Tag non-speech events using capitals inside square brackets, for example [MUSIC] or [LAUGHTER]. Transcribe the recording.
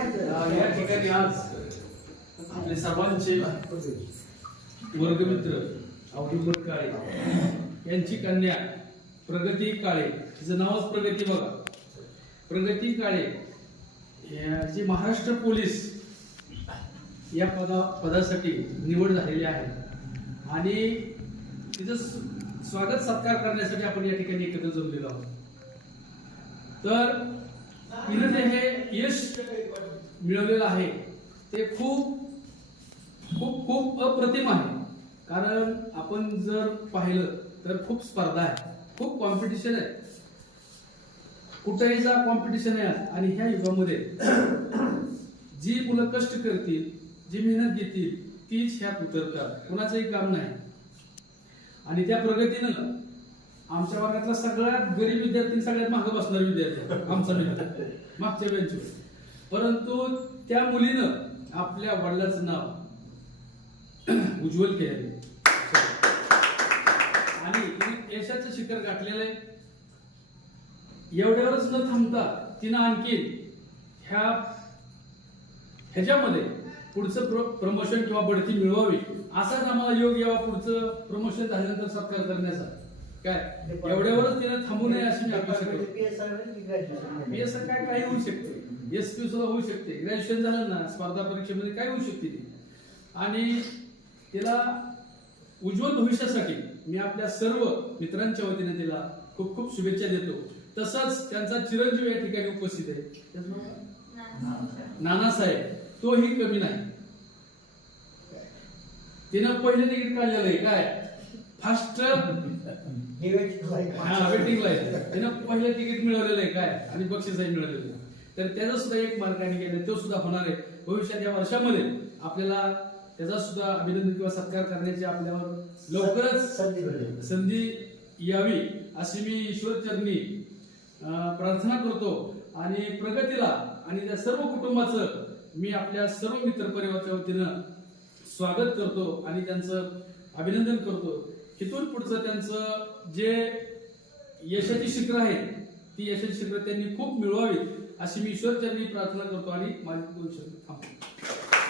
या ठिकाणी आज आपले सर्वांचे वर्गमित्र अवधूत काळे यांची कन्या प्रगती काळे तिचं नावच प्रगती बघा. प्रगती काळे जी महाराष्ट्र पोलीस या पदा पदासाठी निवड झालेली आहे. आणि तिचं स्वागत सत्कार करण्यासाठी आपण या ठिकाणी एकत्र जमलेलो आहोत. तर तिनं हे यश मिळवलेलं आहे. ते खूप खूप खूप अप्रतिम आहे. कारण आपण जर पाहिलं तर खूप स्पर्धा आहे. खूप कॉम्पिटिशन आहे. कुठेही जा कॉम्पिटिशन आहे आणि ह्या युगामध्ये [CLEARS THROAT] जी मुलं कष्ट करतील जी मेहनत घेतील तीच ह्यात उतरतात कुणाचंही काम नाही. आणि त्या प्रगतीनं आमच्या वर्गातला सगळ्यात गरीब विद्यार्थी सगळ्यात मागं बसणारे विद्यार्थी आमचा मित्र. मागच्या बेंचवर परंतु त्या मुलीनं आपल्या वडिलाचं नाव [CLEARS THROAT] उज्ज्वल केले. आणि तिने यशाचं शिखर गाठलेलं आहे. एवढ्यावरच न थांबता तिनं आणखी ह्या ह्याच्यामध्ये पुढचं प्र प्रमोशन किंवा बढती मिळवावी असाच आम्हाला योग यावा पुढचं प्रमोशन झाल्यानंतर सत्कार करण्याचा. काय? एवढ्यावरच तिने थांबू नये अशी मी अपेक्षा करतो. मी असं काय काही होऊ शकते? एस पी सुद्धा होऊ शकते. ग्रॅज्युएशन झालं ना स्पर्धा परीक्षेमध्ये काय होऊ शकते ती? आणि तिला उज्ज्वल भविष्यासाठी मी आपल्या सर्व मित्रांच्या वतीने तिला खूप खूप शुभेच्छा देतो. तसंच त्यांचा चिरंजीव या ठिकाणी उपस्थित आहे. काय? नानासाहेब तोही कमी नाही. तिनं पहिले तिकीट काढलेलं आहे. काय? फास्ट हा वेटिंगला आहे पहिलं तिकीट मिळवलेलं आहे काय? आणि बक्षीसही मिळवलेलं आहे. तर त्याचा सुद्धा एक मार्गाने गेले. तो सुद्धा होणार आहे. भविष्यात या वर्षामध्ये आपल्याला त्याचा सुद्धा अभिनंदन किंवा सत्कार करण्याची आपल्यावर लवकरच संधी यावी अशी मी ईश्वरचरणी प्रार्थना करतो. आणि प्रगतीला आणि त्या सर्व कुटुंबाचं मी आपल्या सर्व मित्र परिवाराच्या वतीनं स्वागत करतो आणि त्यांचं अभिनंदन करतो. इथून पुढचं त्यांचं जे यशाची शिखर आहेत ती यशाची शिखर त्यांनी खूप मिळवावी अशी मी ईश्वरचरणी प्रार्थना करतो आणि माझी दोन शब्द थांबतो.